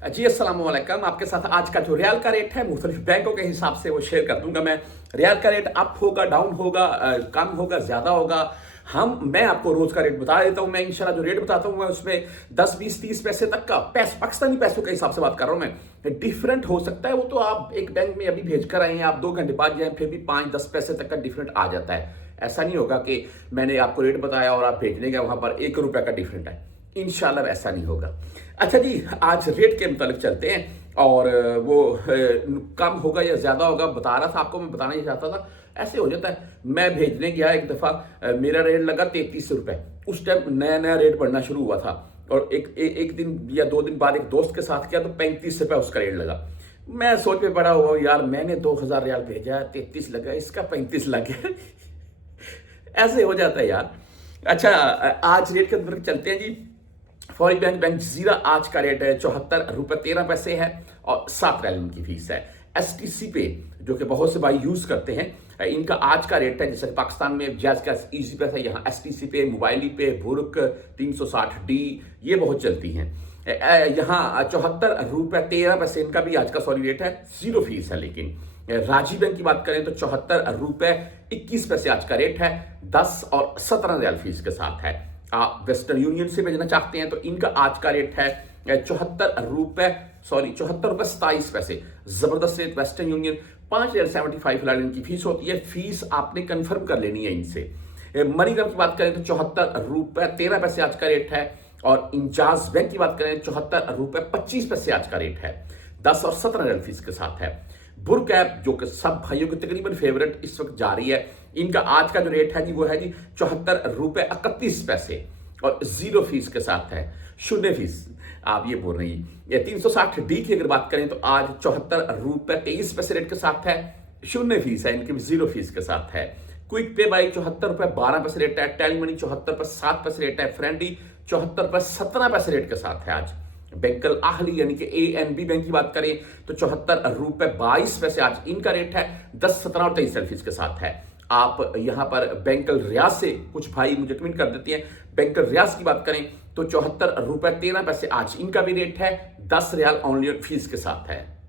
जी अस्सलाम वालेकुम। आपके साथ आज का जो रियाल का रेट है मुख्तलिफ बैंकों के हिसाब से वो शेयर कर दूंगा मैं। रियाल का रेट अप होगा, डाउन होगा, कम होगा, ज्यादा होगा। मैं आपको रोज का रेट बता देता हूं। मैं इंशाल्लाह जो रेट बताता हूं मैं उसमें 10 20 30 पैसे तक का पाकिस्तानी पैसों के हिसाब से बात कर रहा हूं मैं। डिफरेंट हो सकता है वो तो, आप एक बैंक में अभी भेज कर आए हैं, आप 2 घंटे बाद जाए फिर भी 5-10 पैसे तक का डिफरेंट आ जाता है। ऐसा नहीं होगा कि मैंने आपको रेट बताया और आप भेजने गए वहां पर 1 रुपए का डिफरेंट है। इंशाल्लाह ऐसा नहीं होगा। अच्छा जी, आज रेट के मुताबिक चलते हैं और वो कम होगा या ज्यादा होगा बता रहा था आपको, मैं बताना ही चाहता था। ऐसे हो जाता है, मैं भेजने गया एक दफा, मेरा रेट लगा 33 रुपए। उस टाइम नया नया रेट बढ़ना शुरू हुआ था और एक दिन या 2 दिन बाद एक दोस्त के साथ किया तो 35 रुपए उसका रेट लगा। मैं सोच में पड़ा हुआ, यार मैंने 2000 रियाल भेजा, 33 लगा, इसका 35 लग गया। ऐसे हो जाता है यार। अच्छा, आज रेट के अंदर चलते हैं जी। फॉरेन बैंक जजीरा आज का रेट है 74 रुपए 13 पैसे है और 7 रियाल इनकी फीस है। एसटीसी पे जो कि बहुत से भाई यूज करते हैं, इनका आज का रेट है, जैसे पाकिस्तान में जैज का इजी पे था, यहाँ एसटीसी पे, मोबाइली पे, बुर्क 360D ये बहुत चलती हैं। यहाँ 74 रुपए 13 पैसे इनका भी आज का सॉरी रेट है, जीरो फीस है। लेकिन राजी बैंक की बात करें तो 74 रुपए 21 पैसे आज का रेट है, 10 और 17 रियाल फीस के साथ है। आप वेस्टर्न यूनियन से भेजना चाहते हैं तो इनका आज का रेट है 74 रुपए 27 पैसे। जबरदस्त रेट। वेस्टर्न यूनियन 5.75 इनकी फीस होती है। फीस आपने कंफर्म कर लेनी है इनसे। मनीग्राम की बात करें तो 74 रुपए 13 पैसे आज का रेट है और इंजाज बैंक की बात करें 74 रुपए 25 पैसे आज का रेट है, 10 और 17 रियाल फीस के साथ है। बुर्क ऐप जो कि सब भाइयों की तकरीबन फेवरेट इस वक्त जा रही है, इनका आज का जो रेट है जी वो है जी 74 रुपए 31 पैसे और जीरो फीस के साथ है, शून्य फीस। आप ये बोल रही है 360D की अगर बात करें तो आज 74 रुपए 23 पैसे रेट के साथ है, शून्य फीस है इनकी, जीरो फीस के साथ है। क्विक पे बाई 74 रुपए 12 पैसे रेट है, टेली मनी 74 रुपए 7 पैसे रेट है, फ्रेंडी 74 रुपए 17 पैसे रेट के साथ है आज। बैंकल आहली यानी कि ANB बैंक की बात करें तो 74 रुपए 22 पैसे आज इनका रेट है, 10 17 और 23 फीस के साथ है। आप यहां पर बैंकल रियाज से कुछ भाई मुझे कमेंट कर देते हैं, बैंकल रियाज की बात करें तो 74 रुपए 13 पैसे आज इनका भी रेट है, 10 रियाल ऑनली फीस के साथ है।